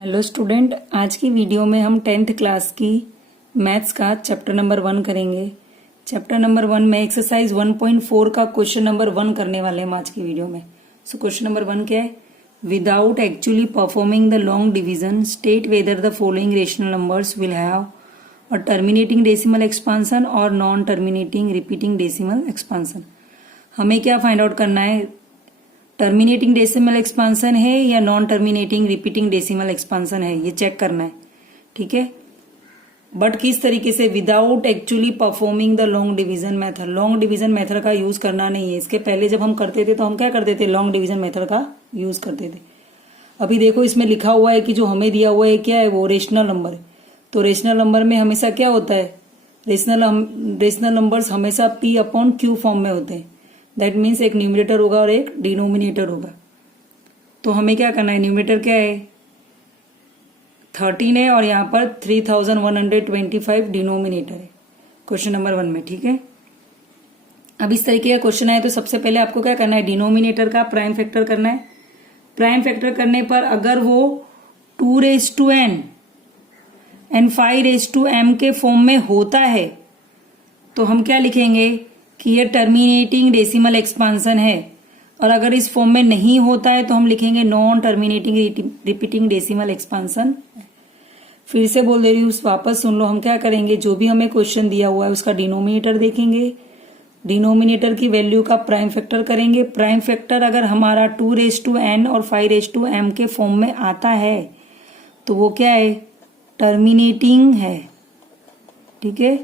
Hello student, आज की video में हम 10th क्लास की मैथ्स का चैप्टर नंबर 1 करेंगे। चैप्टर नंबर 1 में एक्सरसाइज 1.4 का क्वेश्चन नंबर 1 करने वाले हैं आज की वीडियो में। सो क्वेश्चन नंबर 1 क्या है? Without actually performing the long division state whether the following rational numbers will have a terminating decimal expansion और non terminating repeating decimal expansion. हमें क्या फाइंड आउट करना है? टर्मिनेटिंग डेसिमल एक्सपांसन है या non terminating repeating decimal expansion है, ये check करना है। ठीक है, बट किस तरीके से? Without actually performing the long division method. Long division method का यूज करना नहीं है। इसके पहले जब हम करते थे तो हम क्या करते थे? लॉन्ग डिवीजन मेथड का यूज करते थे। अभी देखो इसमें लिखा हुआ है कि जो हमें दिया हुआ है क्या है, वो रेशनल नंबर है। तो रेशनल नंबर में हमेशा क्या होता है? रेशनल नंबर्स हमेशा P अपॉन Q फॉर्म में होते हैं। दैट मीन्स एक न्यूमरेटर होगा और एक डिनोमिनेटर होगा। तो हमें क्या करना है? न्यूमरेटर क्या है? 13 है और यहाँ पर 3125 डिनोमिनेटर है क्वेश्चन नंबर 1 में। ठीक है, अब इस तरीके का क्वेश्चन है तो सबसे पहले आपको क्या करना है? डिनोमिनेटर का प्राइम फैक्टर करना है। प्राइम फैक्टर करने पर अगर वो 2n एंड 5m के फॉर्म में होता है तो हम क्या लिखेंगे कि ये टर्मिनेटिंग डेसिमल एक्सपांसन है। और अगर इस फॉर्म में नहीं होता है तो हम लिखेंगे non terminating repeating decimal expansion. फिर से बोल दे रही हूँ, वापस सुन लो। हम क्या करेंगे? जो भी हमें क्वेश्चन दिया हुआ है उसका डिनोमिनेटर देखेंगे, डिनोमिनेटर की वैल्यू का प्राइम फैक्टर करेंगे। प्राइम फैक्टर अगर हमारा 2n और 5m के फॉर्म में आता है तो वो क्या है? टर्मिनेटिंग है। ठीक है,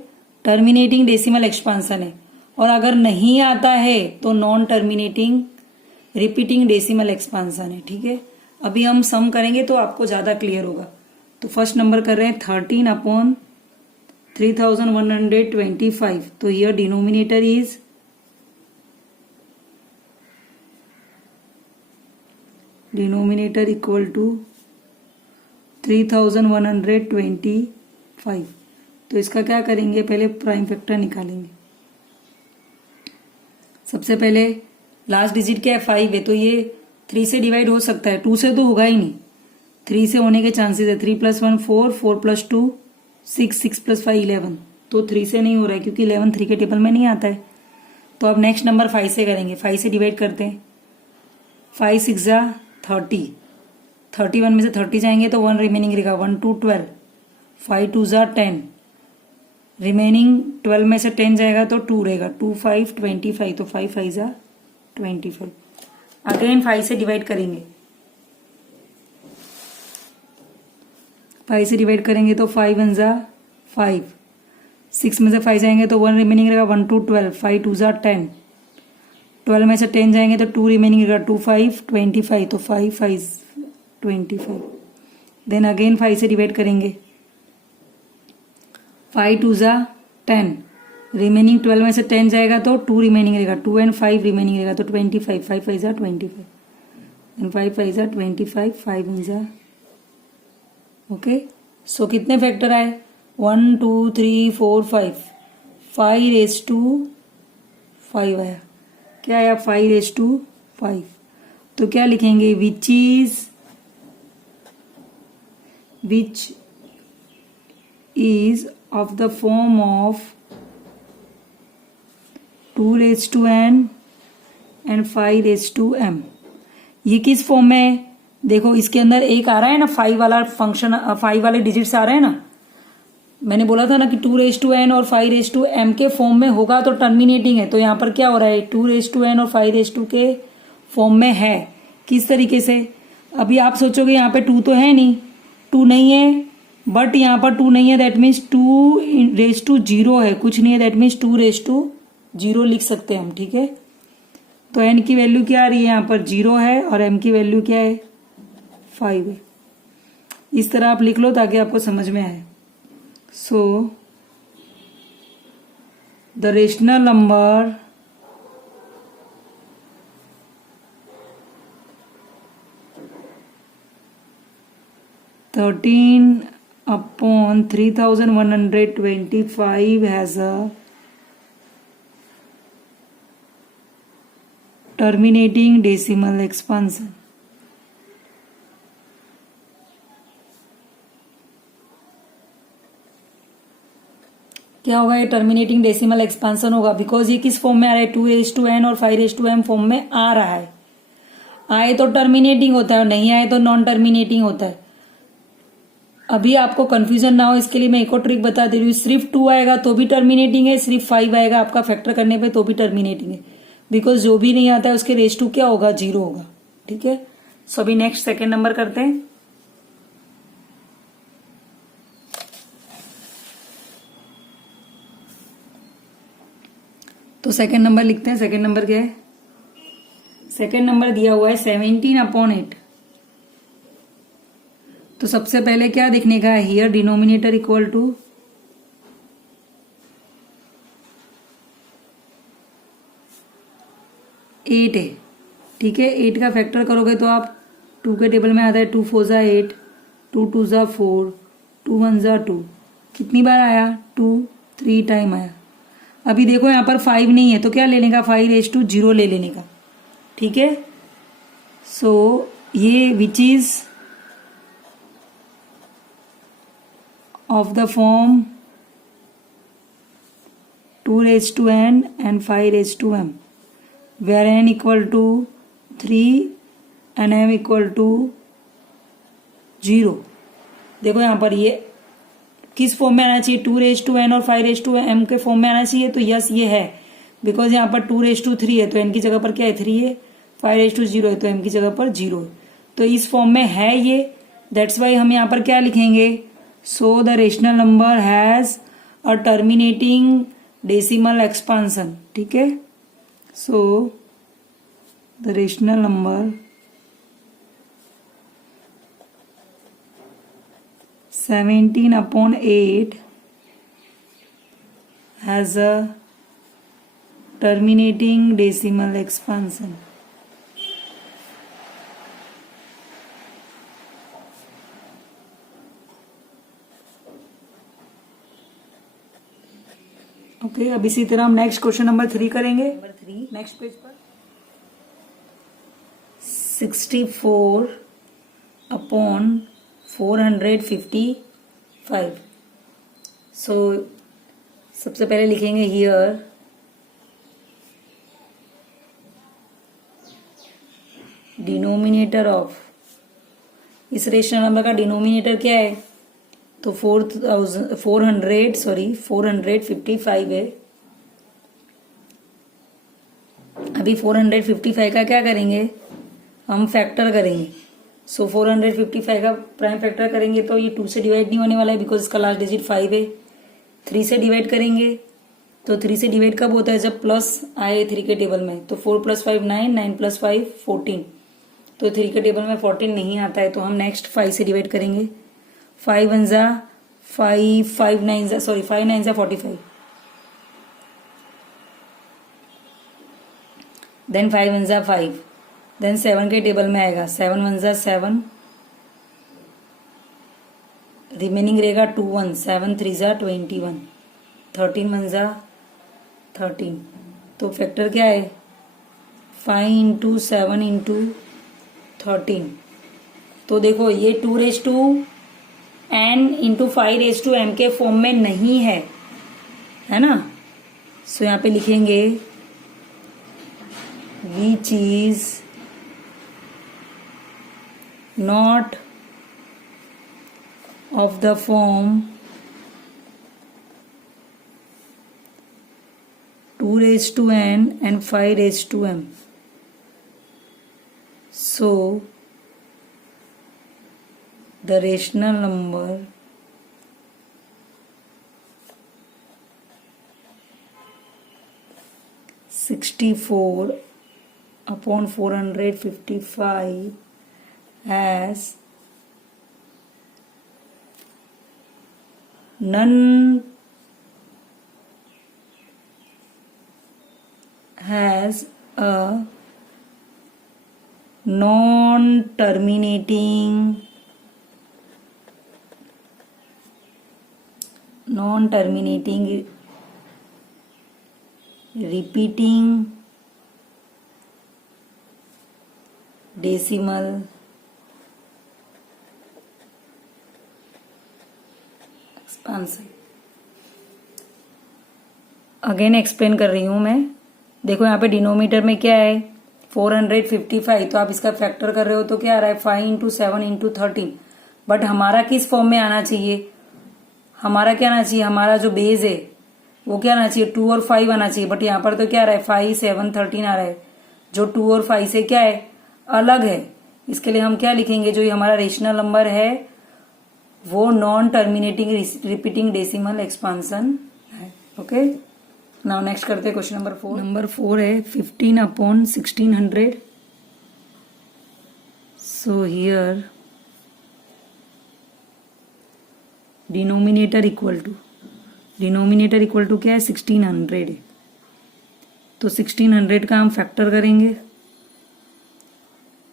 टर्मिनेटिंग डेसिमल एक्सपांसन है। और अगर नहीं आता है तो non terminating repeating decimal expansion है। ठीक है, अभी हम सम करेंगे तो आपको ज्यादा क्लियर होगा। तो फर्स्ट नंबर कर रहे हैं 13 अपॉन 3125। तो here denominator is equal to 3125। तो इसका क्या करेंगे? पहले प्राइम फैक्टर निकालेंगे। सबसे पहले लास्ट डिजिट क्या है? 5 है, तो ये 3 से डिवाइड हो सकता है, 2 से तो होगा ही नहीं। 3 से होने के चांसेस है। 3 + 1 4, 4 + 2 6, 6 + 5 11। तो 3 से नहीं हो रहा है क्योंकि 11 3 के टेबल में नहीं आता है। तो अब नेक्स्ट नंबर 5 से करेंगे। 5 से डिवाइड करते हैं। 5 × 6 = 30। 31 में से 30 जाएंगे तो 1 रिमेनिंग रहेगा। 1 2 12, 5 2 = 10, रिमेनिंग 12 में से 10 जाएगा तो 2 रहेगा। 2 5 25, तो 5 5 = 25। अगेन 5 से डिवाइड करेंगे। 5 से डिवाइड करेंगे तो 5 1 = 5, 6 में से 5 जाएंगे तो 1 रिमेनिंग रहेगा। 1 2 12, 5 2 = 10, 12 में से 10 जाएंगे तो 2 रिमेनिंग रहेगा। 2 5 25, तो 5 5 25। देन अगेन 5 से डिवाइड करेंगे। 5 2 = 10, रिमेनिंग 12 में से 10 जाएगा तो 2 रिमेनिंग रहेगा। 2 and 5 रिमेनिंग रहेगा तो 25, 5 5 = 25, देन 5 5 = 25, 5 1 = ओके। सो कितने फैक्टर आए? 1 2 3 4 5, 5 आया। क्या आया? 5 तो क्या लिखेंगे? Which is of the form of 2n and 5m। ये किस फॉर्म में है? देखो इसके अंदर एक आ रहा है ना 5 वाला फंक्शन, 5 वाले डिजिट्स आ रहे हैं ना। मैंने बोला था ना कि 2n और 5m के फॉर्म में होगा तो टर्मिनेटिंग है। तो यहाँ पर क्या हो रहा है? 2n और 5 के फॉर्म में है। किस तरीके से? अभी आप सोचोगे यहाँ पे 2 तो है नहीं, 2 नहीं है, बट यहाँ पर 2 नहीं है, दैट मीन्स 2 है, कुछ नहीं है, दैट मीन्स 2 लिख सकते हैं हम। ठीक है, तो n की वैल्यू क्या आ रही है? यहाँ पर 0 है और m की वैल्यू क्या है? 5 है। इस तरह आप लिख लो ताकि आपको समझ में आए। सो the rational number (13 / 3125) has a terminating decimal expansion. क्या होगा, ये टर्मिनेटिंग डेसिमल एक्सपांसन होगा, बिकॉज ये किस फॉर्म में आ रहा है, 2n और 5m फॉर्म में आ रहा है। आए तो टर्मिनेटिंग होता है और नहीं आए तो नॉन टर्मिनेटिंग होता है। अभी आपको कंफ्यूजन ना हो इसके लिए मैं एक और ट्रिक बता दे रही हूँ, सिर्फ 2 आएगा तो भी टर्मिनेटिंग है, सिर्फ 5 आएगा आपका फैक्टर करने पे तो भी टर्मिनेटिंग है, बिकॉज जो भी नहीं आता है उसके रेस टू क्या होगा, 0 होगा। ठीक है, सो अभी नेक्स्ट सेकेंड नंबर करते हैं। तो सेकेंड नंबर लिखते हैं। सेकेंड नंबर क्या है, सेकेंड नंबर दिया हुआ है 17/8। तो सबसे पहले क्या देखने का है, हियर डिनोमिनेटर इक्वल टू 8 है। ठीक है, 8 का फैक्टर करोगे तो आप 2 के टेबल में आता है 2 4 = 8, 2 2 = 4, 2 1 = 2। कितनी बार आया, 2 3 टाइम आया। अभी देखो यहाँ पर 5 नहीं है तो क्या लेने का, 5/0 ले लेने का। ठीक है, सो ये which is of the form 2n and 5m, where n equal to 3 and m equal to 0। देखो यहाँ पर ये किस फॉर्म में आना चाहिए, 2n और 5m के फॉर्म में आना चाहिए। तो यस ये है, बिकॉज यहाँ पर 2/3 है तो n की जगह पर क्या है, 3 है, 5/0 है तो m की जगह पर 0 है। तो इस फॉर्म में है ये, दैट्स वाई हम यहाँ पर क्या लिखेंगे, सो the rational number has a terminating decimal expansion. ठीक है, सो the rational number 17/8 has a terminating decimal expansion। Okay, अब इसी तरह हम नेक्स्ट क्वेश्चन नंबर 3 करेंगे। नंबर 3 नेक्स्ट पेज पर 64/455। सो सबसे पहले लिखेंगे हियर डिनोमिनेटर ऑफ, इस रेशनल नंबर का डिनोमिनेटर क्या है, तो 455 है। अभी 455 का क्या करेंगे, हम फैक्टर करेंगे। सो 455 का प्राइम फैक्टर करेंगे तो ये 2 से डिवाइड नहीं होने वाला है, बिकॉज इसका लास्ट डिजिट 5 है। 3 से डिवाइड करेंगे तो 3 से डिवाइड कब होता है, जब प्लस आए 3 के टेबल में। तो 4 + 5 9, 9 + 5 14। तो 3 के टेबल में 14 नहीं आता है तो हम नेक्स्ट 5 से डिवाइड करेंगे। 5 1 = 5, 5 9 = 45। देन 5 1 = 5, देन 7 के टेबल में आएगा, 7 1 = 7, रिमेनिंग रहेगा 2 1, 7 3 = 21, 13 1 = 13। तो फैक्टर क्या है, 5 × 7 × 13। तो देखो ये 2n × 5m के फॉर्म में नहीं है ना। सो यहाँ पे लिखेंगे which is not of the form 2n and 5m। So the rational number 64/455 has none has a non-terminating repeating decimal expansion। Again explain कर रही हूं मैं। देखो यहाँ पे डिनोमीटर में क्या है 455, तो आप इसका फैक्टर कर रहे हो तो क्या आ रहा है 5 इंटू 7 इंटू 13। बट हमारा किस फॉर्म में आना चाहिए, हमारा क्या आना चाहिए, हमारा जो बेस है वो क्या आना चाहिए 2 और 5 आना चाहिए। बट यहाँ पर तो क्या आ रहा है 5 7 13 आ रहा है, जो 2 और 5 से क्या है अलग है। इसके लिए हम क्या लिखेंगे, जो ये हमारा रेशनल नंबर है वो non terminating repeating decimal expansion है। ओके, नाउ नेक्स्ट करते हैं क्वेश्चन नंबर 4। नंबर 4 है 15/1600। So here denominator equal to क्या है 1600 है, तो 1600 का हम फैक्टर करेंगे।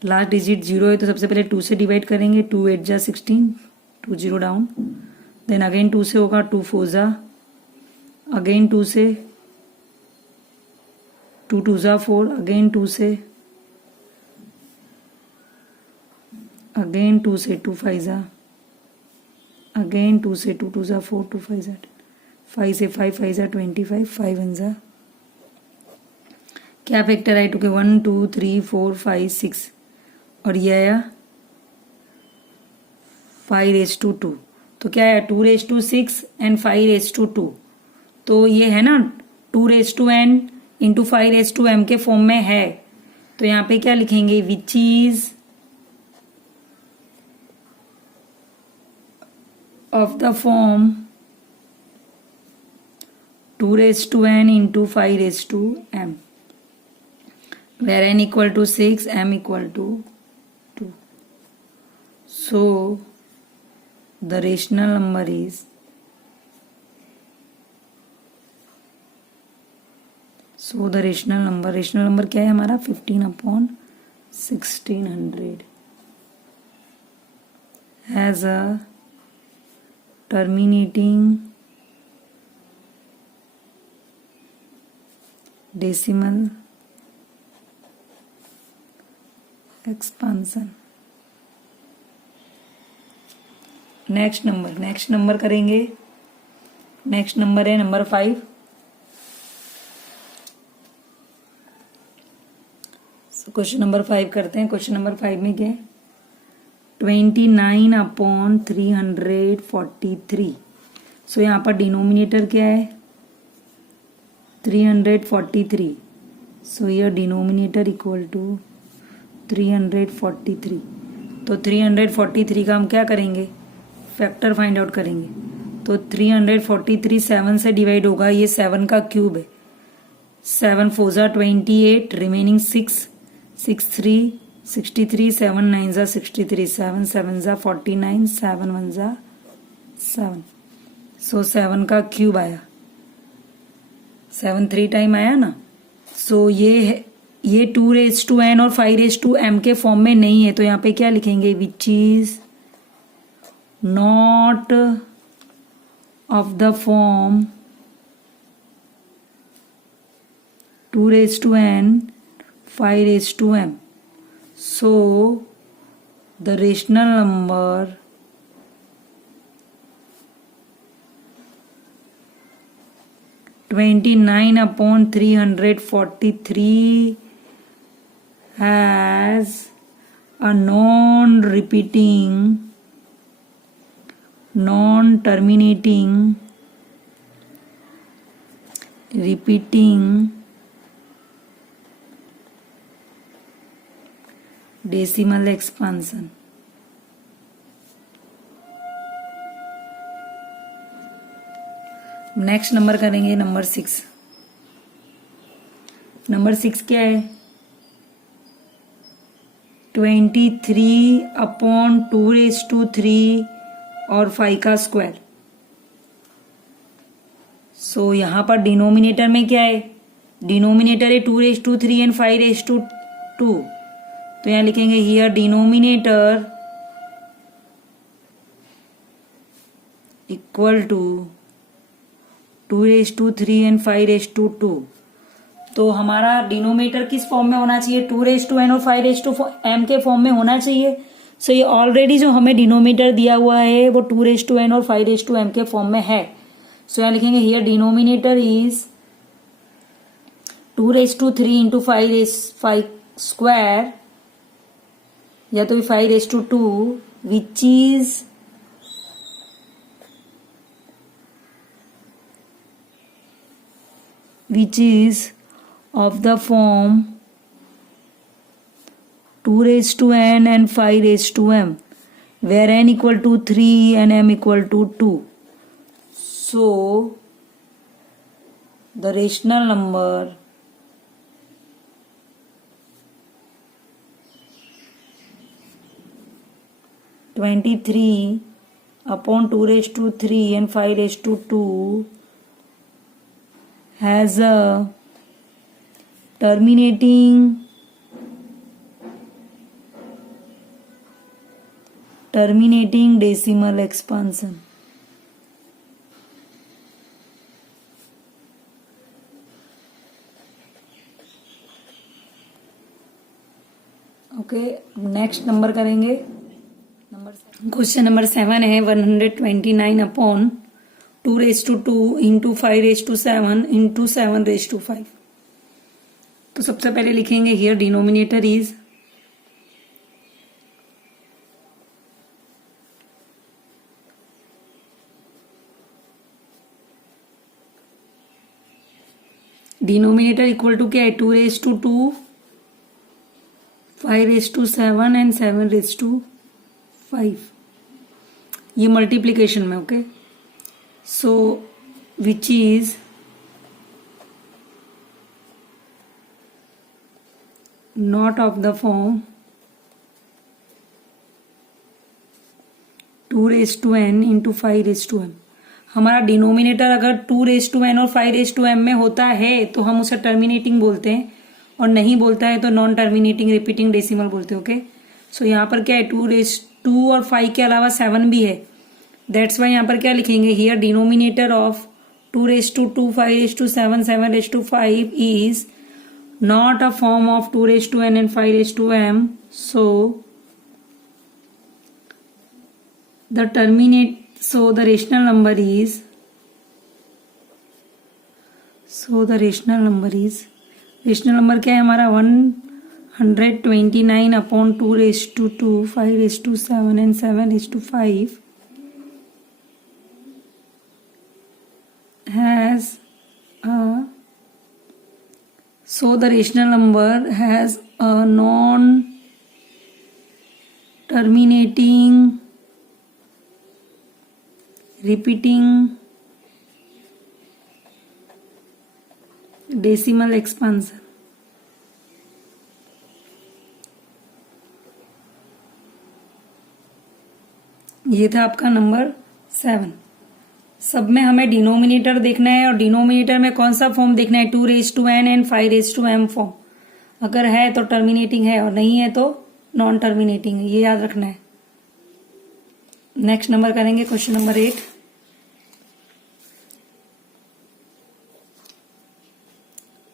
लास्ट डिजिट 0 है तो सबसे पहले 2 से डिवाइड करेंगे, 2 8 जा 16, 2 0 डाउन, देन अगेन 2 से होगा, 2 4 जा, अगेन 2 से, 2 2 जा 4, अगेन 2 से, अगेन 2 से, 2 5 जा, अगेन 2 से, 2 2 जा 4, 2 5 जा 5 से 5 5 जा 25, 5 1 जा, क्या फैक्टर है 2 के 1 2 3 4 5 6, और ये आया 5^2। तो क्या है 2^6 एंड 5^2। तो ये है ना 2^n इंटू 5^m के फॉर्म में है। तो यहाँ पे क्या लिखेंगे, which is of the form 2^n into 5^m, where n equal to 6, m equal to 2. So the rational number is, rational number क्या है हमारा 15/1600 has a terminating decimal expansion. Next number करेंगे। नेक्स्ट नंबर है number 5। Question number 5 करते हैं। Question number 5 में क्या है 29/343। सो यहाँ पर डिनोमिनेटर क्या है 343। सो ये डिनोमिनेटर इक्वल टू 343। तो 343 का हम क्या करेंगे, फैक्टर फाइंड आउट करेंगे। तो 343 7 से डिवाइड होगा, ये 7 का क्यूब है। 7 4 जा 28, रिमेनिंग 6 6 3 63, 7 9 जा 63, 7 7 जा 49, 7 1 जा 7। सो 7 का क्यूब आया, 7 3 टाइम आया ना। सो ये 2^n और 5^m के फॉर्म में नहीं है। तो यहाँ पे क्या लिखेंगे, विच is not of the form 2^n 5^m। So the rational number (29/343) has a non-repeating, non-terminating, repeating decimal expansion. Next number करेंगे नंबर 6। नंबर 6 क्या है 23/2^3 और 5 का स्क्वायर। सो यहाँ पर डिनोमिनेटर में क्या है, डिनोमिनेटर है 2^3 एंड 5^2। तो यहाँ लिखेंगे here denominator equal to 2^3 and 5^2। तो हमारा डिनोमिनेटर किस फॉर्म में होना चाहिए 2^n और 5^m के फॉर्म में होना चाहिए। सो ये ऑलरेडी जो हमें डिनोमिनेटर दिया हुआ है वो 2^n और 5^m के फॉर्म में है। सो यहाँ लिखेंगे here denominator is 2^3 into 5 square या तो 5^2 which is of the form 2^n and 5^m, where n equal to 3 and m equal to 2. So the rational number (23/2^3 and 5^2) has a terminating decimal expansion. Okay, next number करेंगे। Question number 7 है 129/2^2 into 5^7 into 7^5। तो सबसे पहले लिखेंगे here denominator is denominator equal to क्या है 2^2 5^7 and 7^5, ये multiplication में। Okay, so which is not of the form 2^n into 5^m। हमारा डिनोमिनेटर अगर 2^n और 5^m में होता है तो हम उसे टर्मिनेटिंग बोलते हैं, और नहीं बोलता है तो नॉन टर्मिनेटिंग रिपीटिंग डेसिमल बोलते हैं। ओके, सो यहाँ पर क्या है 2 और 5 के अलावा 7 भी है, दैट्स वाई यहाँ पर क्या लिखेंगे here denominator of 2^2 5^7 7^5 is not a form of 2^n and 5^m, so the rational number is rational number क्या है हमारा 129/2^2 5^7 and 7^5 has so the rational number has a non-terminating repeating decimal expansion। ये था आपका नंबर 7। सब में हमें denominator देखना है, और डिनोमिनेटर में कौन सा फॉर्म देखना है 2^n एंड 5^m फॉर्म। अगर है तो टर्मिनेटिंग है, और नहीं है तो नॉन टर्मिनेटिंग है, ये याद रखना है। नेक्स्ट नंबर करेंगे क्वेश्चन नंबर 8।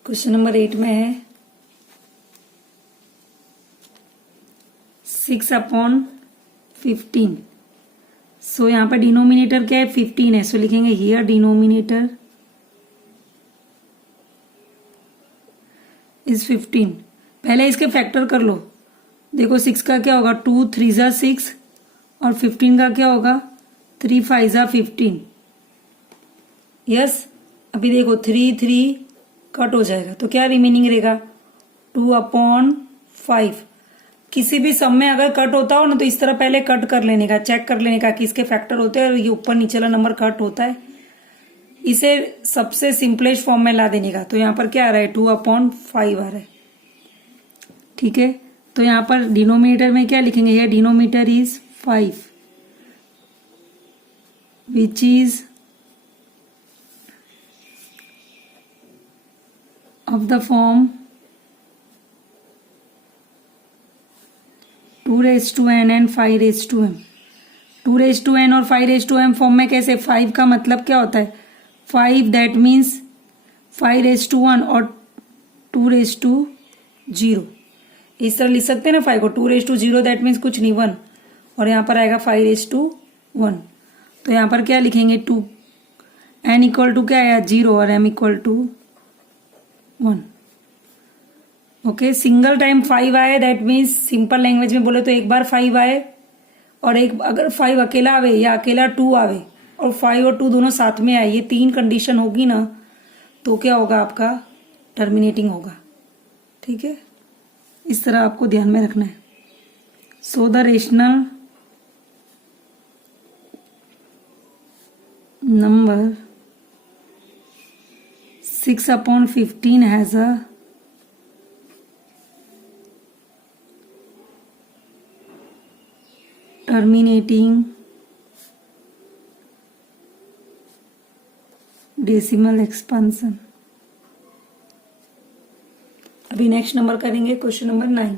क्वेश्चन नंबर 8 में है 6/15। सो यहाँ पर डिनोमिनेटर क्या है 15 है, सो लिखेंगे हियर डिनोमिनेटर इज 15। पहले इसके फैक्टर कर लो, देखो 6 का क्या होगा 2 3 6 और 15 का क्या होगा 3 5 15। यस, अभी देखो 3 कट हो जाएगा तो क्या रिमेनिंग रहेगा 2/5। किसी भी सम में अगर कट होता हो ना तो इस तरह पहले कट कर लेने का, चेक कर लेने का कि इसके फैक्टर होते हैं और ये ऊपर नीचे वाला नंबर कट होता है, इसे सबसे सिंपलेस्ट फॉर्म में ला देने का। तो यहाँ पर क्या आ रहा है 2/5 आ रहा है। ठीक है, तो यहाँ पर डिनोमिनेटर में क्या लिखेंगे, ये denominator is 5 which is of the form 2^n and 5^m। 2^n और 5^m फॉर्म में कैसे, 5 का मतलब क्या होता है 5, दैट मीन्स 5^1 और 2^0। इस तरह लिख सकते हैं ना 5 को 2^0 दैट मीन्स कुछ नहीं 1, और यहाँ पर आएगा 5^1। तो यहाँ पर क्या लिखेंगे 2, n इक्वल टू क्या आया 0 और m equal to 1। Okay, single time 5 आए दैट मीन्स सिंपल लैंग्वेज में बोले तो एक बार 5 आए, और एक अगर 5 अकेला आवे या अकेला 2 आवे और 5 और 2 दोनों साथ में आए, ये 3 कंडीशन होगी ना, तो क्या होगा आपका टर्मिनेटिंग होगा। ठीक है, इस तरह आपको ध्यान में रखना है। सो the rational number 6/15 has a terminating decimal expansion. अभी नेक्स्ट नंबर करेंगे क्वेश्चन नंबर 9।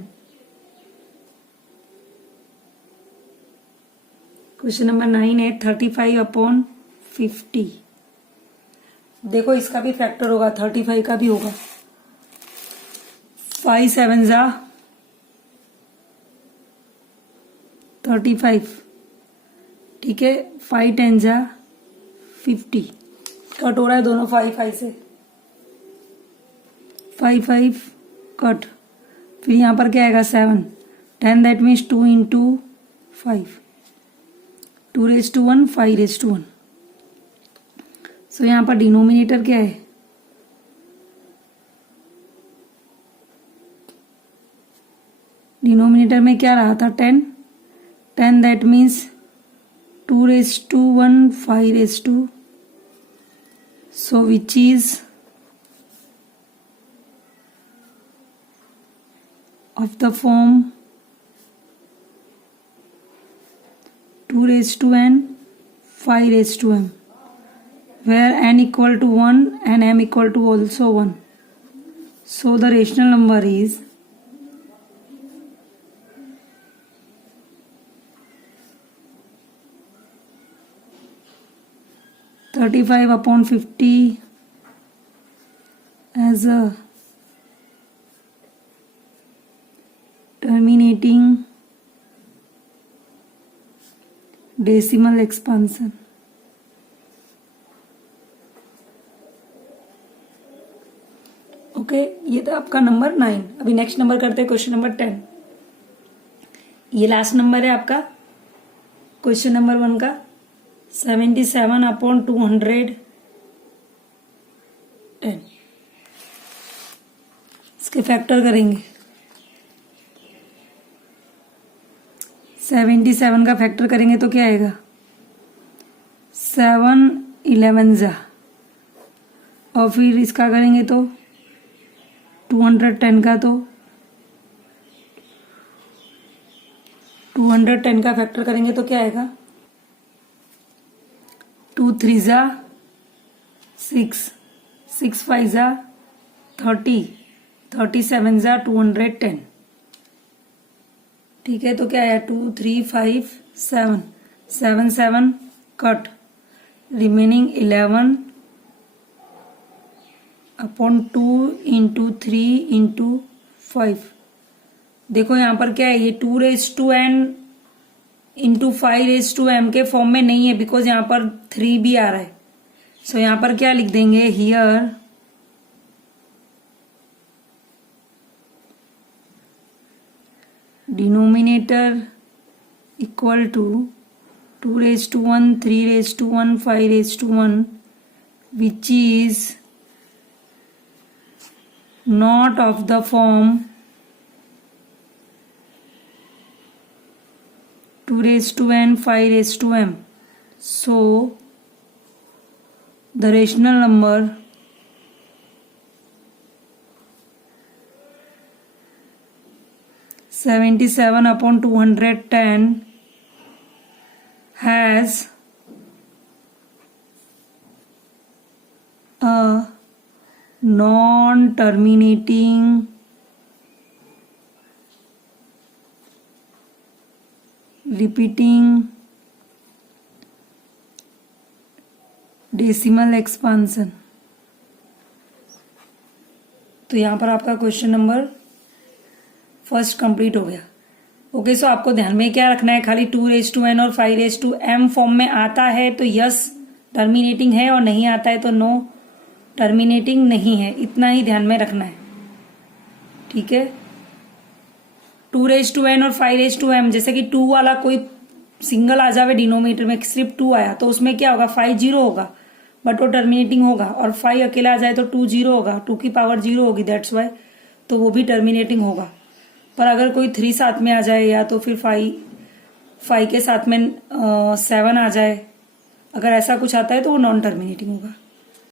क्वेश्चन नंबर 9 है 35/50। देखो इसका भी फैक्टर होगा, 35 का भी होगा। 5 7 जा 35, ठीक है। 5 10 जा 50, कट हो रहा है दोनों 5 5 से, 5 5 कट, फिर यहाँ पर क्या आएगा 7 10, दैट मीन्स 2 इंटू 5, 2 1 5 1। सो यहाँ पर डिनोमिनेटर क्या है, डिनोमिनेटर में क्या रहा था 10 10, that means 2 1 5 2। So which is of the form 2n 5m, where n equal to 1 and m equal to also 1. So the rational number is 35/50 as a terminating decimal expansion। Okay, ये था आपका number 9। अभी next number करते हैं question number 10। ये last number है आपका question number 1 का, 77/210। इसके फैक्टर करेंगे, 77 का फैक्टर करेंगे तो क्या आएगा 7 11 जा, और फिर इसका करेंगे तो 210 का, तो 210 का फैक्टर करेंगे तो क्या आएगा 2 3 जा 6 6 5 जा 30 37 जा 210। ठीक है, तो क्या आया 2 3 5 7 7 7 कट, रिमेनिंग 11/2 इंटू 3 इंटू 5। देखो यहाँ पर क्या है, ये 2n इंटू 5m के फॉर्म में नहीं है, बिकॉज यहाँ पर 3 भी आ रहा है। सो यहाँ पर क्या लिख देंगे, here denominator equal to 2 1 3 1 5 1, which is not of the form 2n 5m। So the rational number 77/210 has a non-terminating repeating decimal expansion. तो यहाँ पर आपका क्वेश्चन नंबर फर्स्ट कंप्लीट हो गया। ओके, सो आपको ध्यान में क्या रखना है, खाली 2n और 5m फॉर्म में आता है तो यस टर्मिनेटिंग है, और नहीं आता है तो नो टर्मिनेटिंग नहीं है, इतना ही ध्यान में रखना है। ठीक है। 2n और 5m, जैसे कि 2 वाला कोई सिंगल आ जावे डिनोमिनेटर में, सिर्फ 2 आया तो उसमें क्या होगा, 5 जीरो होगा, बट वो टर्मिनेटिंग होगा। और 5 अकेला आ जाए तो 2 जीरो होगा, 2 की पावर 0 होगी, दैट्स वाई, तो वो भी टर्मिनेटिंग होगा। पर अगर कोई 3 साथ में आ जाए या तो फिर 5 के साथ में 7 आ जाए, अगर ऐसा कुछ आता है तो वो नॉन टर्मिनेटिंग होगा।